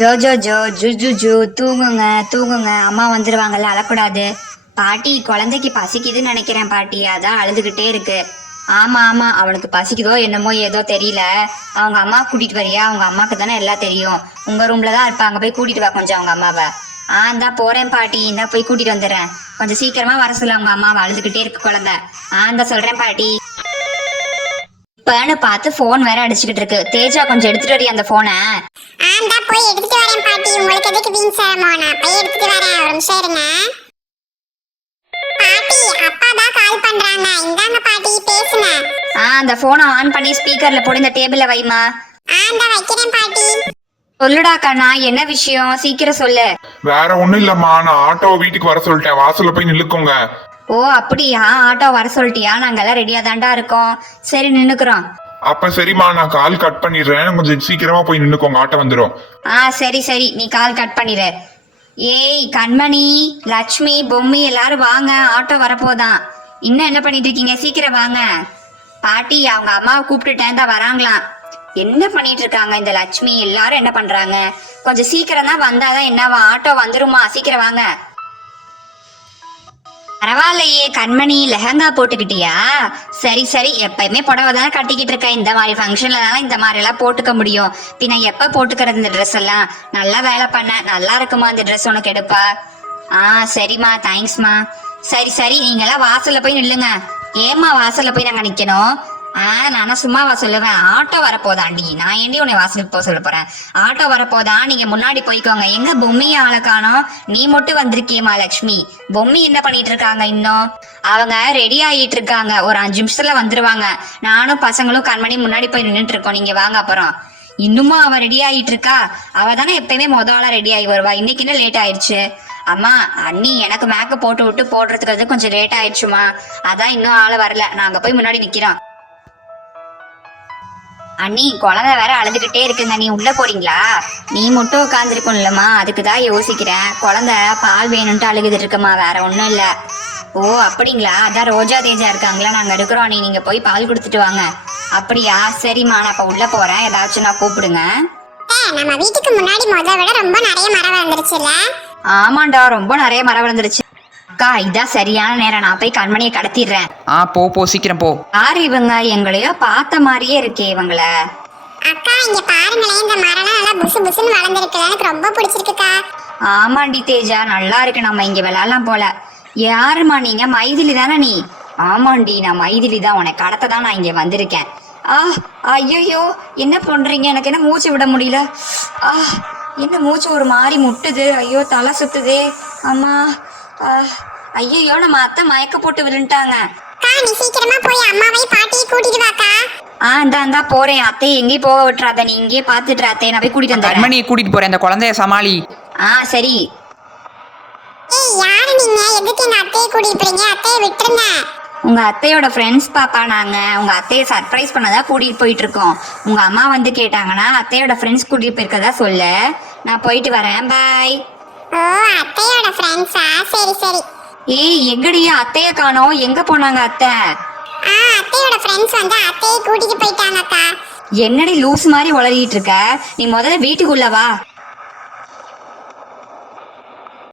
Joe ஜோ ஜோ ஜு ஜு ஜு தூங்குங்க தூங்குங்க, அம்மா வந்துருவாங்கல்ல, அழக்கூடாது. பாட்டி குழந்தைக்கு பசிக்குதுன்னு நினைக்கிறேன் பாட்டி, அதான் அழுதுகிட்டே இருக்கு. ஆமா ஆமா, அவனுக்கு பசிக்குதோ என்னமோ ஏதோ தெரியல. அவங்க அம்மா கூட்டிட்டு வரியா? அவங்க அம்மாக்கு தானே எல்லாம் தெரியும். உங்க ரூம்ல தான் இருப்பாங்க, போய் கூட்டிட்டு வா கொஞ்சம் அவங்க அம்மாவை. இந்தா போறேன் பாட்டி, இந்தா போய் கூட்டிட்டு வந்துடுறேன். கொஞ்சம் சீக்கிரமா வர சொல்ல அவங்க அம்மாவை, அழுதுகிட்டே இருக்கு குழந்தை. இந்தா சொல்றேன் பாட்டி. இப்பன்னு பார்த்து போன் வேற அடிச்சுக்கிட்டு இருக்கு. தேஜா கொஞ்சம் எடுத்துட்டு வரியா அந்த போனை? போய் எடுத்துட்டு வரேன் பாட்டி. உங்களுக்கு எதுக்கு வீண் சேரமோனா? போய் எடுத்துட்டு வரேன், ஒரு நிமிஷம் இருங்க பாட்டி. அப்பா தான் கால் பண்றாங்க, இந்தாங்க பாட்டி பேசுங்க. அந்த போனை ஆன் பண்ணி ஸ்பீக்கர்ல போடு, இந்த டேபிள்ல வைமா. இந்தா வைக்கிறேன் பாட்டி. சொல்லுடா கண்ணா, என்ன விஷயம் சீக்கிரம் சொல்லு. வேற ஒண்ணும் இல்லம்மா, நான் ஆட்டோ வீட்டுக்கு வர சொல்லிட்டேன், வாசல்ல போய் நில்லுக்கோங்க. ஓ அப்படியா, ஆட்டோ வர சொல்லிட்டியா? நாங்கெல்லாம் ரெடியா தாண்டா இருக்கோம். சரி நின்னுக்குறோம். அப்ப சரிம்மா, நான் கால் கட் பண்ணிடுறேன், கொஞ்சம் சீக்கிரமா போய் நின்னுக்கோங்க, ஆட்டோ வந்துடும். சரி சரி, நீ கால் கட் பண்ணிடு. ஏய் கண்மணி, லட்சுமி, பொம்மி எல்லாரும் வாங்க, ஆட்டோ வரப்போதான். இன்னும் என்ன பண்ணிட்டு இருக்கீங்க? சீக்கிரம் வாங்க. பாட்டி அவங்க அம்மாவை கூப்பிட்டுட்டேன், தான் வராங்களாம். என்ன பண்ணிட்டு இருக்காங்க இந்த லட்சுமி? எல்லாரும் என்ன பண்றாங்க? கொஞ்சம் சீக்கிரம் தான் வந்தாதான் என்னவா, ஆட்டோ வந்துருமா? சீக்கிரம் வாங்க. பரவாயில்லையே கண்மணி, லெஹங்கா போட்டுக்கிட்டியா? சரி சரி, எப்பயுமே புடவை தானே கட்டிக்கிட்டு இருக்க, இந்த மாதிரி ஃபங்க்ஷன்ல தானே இந்த மாதிரி எல்லாம் போட்டுக்க முடியும். பின்ன எப்ப போட்டுக்கிறது இந்த ட்ரெஸ் எல்லாம்? நல்லா வேலை பண்ண, நல்லா இருக்குமா இந்த ட்ரெஸ் உனக்கு எடுப்பா? சரிம்மா, தேங்க்ஸ்மா. சரி சரி, நீங்க எல்லாம் வாசல்ல போய் நில்லுங்க. ஏமா வாசல்ல போய் நாங்க நிக்கணும்? நானா சும்மாவா சொல்லுவேன்? ஆட்டோ வரப்போதாண்டி, நான் ஏண்டி உன்னை வாசலுக்கு போக சொல்ல போறேன்? ஆட்டோ வரப்போதா, நீங்க முன்னாடி போய்க்கோங்க. எங்க பொம்மிய ஆளை காணோம், நீ மட்டும் வந்திருக்கியேமா லட்சுமி. பொம்மி என்ன பண்ணிட்டு இருக்காங்க இன்னும்? அவங்க ரெடி ஆகிட்டு இருக்காங்க, ஒரு 5 நிமிஷத்துல வந்துருவாங்க. நானும் பசங்களும் கண்மணி முன்னாடி போய் நின்றுட்டு இருக்கோம், நீங்க வாங்க. அப்புறம் இன்னுமா அவ ரெடி ஆகிட்டு இருக்கா? அவ தானே எப்பயுமே முதல்ல ரெடி ஆகி வருவா, இன்னைக்கு என்ன லேட் ஆயிடுச்சு? அம்மா அண்ணி எனக்கு மேக்கப் போட்டு விட்டு போடுறதுக்கு கொஞ்சம் லேட் ஆயிடுச்சுமா, அதான் இன்னும் ஆளை வரல, நாங்க போய் முன்னாடி நிக்கிறோம். அண்ணி குழந்தை வேற அழுதுகிட்டே இருக்குங்க, நீ உள்ள போறீங்களா? நீ மட்டும் உட்காந்துருக்கணும்லம்மா, அதுக்குதான் யோசிக்கிறேன். குழந்தை பால் வேணும்ட்டு அழுகுது இருக்குமா, வேற ஒன்றும் இல்லை. ஓ அப்படிங்களா? அதான் ரோஜா தேஜா இருக்காங்களா, நாங்கள் எடுக்கிறோம், நீங்க போய் பால் கொடுத்துட்டு வாங்க. அப்படியா? சரிம்மா, நான் இப்போ உள்ள போறேன், ஏதாச்சும் நான் கூப்பிடுங்க. நம்ம வீட்டுக்கு முன்னாடி முதல்ல விட ரொம்ப நிறைய மரம் வளர்ந்துருச்சுல்ல? ஆமாண்டா, ரொம்ப நிறைய மரம் வளர்ந்துருச்சு. அக்கா இதான் சரியான நேரம், நான் போய் கண்மணியை கடத்திடுறேன். போ சீக்கிரம் போ. யாரு இவங்க? எங்களையோ பார்த்த மாதிரியே இருக்கே இவங்கள. அக்கா இங்க பாருங்களேன், இந்த மரம்லாம் நல்லா புசு புசுன்னு வளர்ந்துருக்கு, எனக்கு ரொம்ப பிடிச்சிருக்குக்கா. ஆமாண்டி தேஜா, நல்லா இருக்கு, நம்ம இங்க விளையாடலாம் போல. யாருமா நீங்க? மைதிலி தானே நீ? ஆமாண்டி, நான் மைதிலி தான், உனக்கு கடத்த தான் நான் இங்க வந்திருக்கேன். ஐயோ என்ன பண்றீங்க? எனக்கு என்ன மூச்சு விட முடியல. என்ன மூச்சு ஒரு மாதிரி முட்டுது, ஐயோ தலை சுத்துதே அம்மா. ஐயோ நம்ம அத்தை மயக்க போட்டு விழுந்துட்டாங்க. நீ சீக்கிரமா போய் அம்மாவை பாட்டியை கூட்டிட்டு வாக்கா. இந்தா போறேன். அத்தையை எங்கேயும் போக விட்டுறாத, நீ இங்கேயே பாத்துட்டு அத்தையை நான் போய் கூட்டிட்டு வந்தேன். கண்மணியை கூட்டிட்டு போறேன், இந்த குழந்தைய சமாளி. சரி. யாரு நீங்க? எதுக்கு எங்க அத்தையை கூட்டிட்டு போறீங்க? அத்தையை விட்டுருங்க. உங்க அத்தையோட ஃப்ரெண்ட்ஸ் பாப்பா, நாங்க உங்க அத்தையை சர்ப்ரைஸ் பண்ணதான் கூட்டிட்டு போயிட்டு இருக்கோம். உங்க அம்மா வந்து கேட்டாங்கன்னா அத்தையோட ஃப்ரெண்ட்ஸ் கூட்டிட்டு போயிருக்கதா சொல்லு, நான் போயிட்டு வரேன், பாய். ஓ அத்தையோட ஃப்ரெண்ட்ஸா? சரி சரி. எங்கடியா அத்தைய காணோம், எங்க போனாங்க அத்தை? அத்தையோட ஃப்ரெண்ட்ஸ் வந்து அத்தையை கூட்டிட்டு போயிட்டாங்கக்கா. என்னடி லூஸ் மாதிரி உளறிட்டு இருக்க? நீ முதல்ல வீட்டுக்குள்ள வா.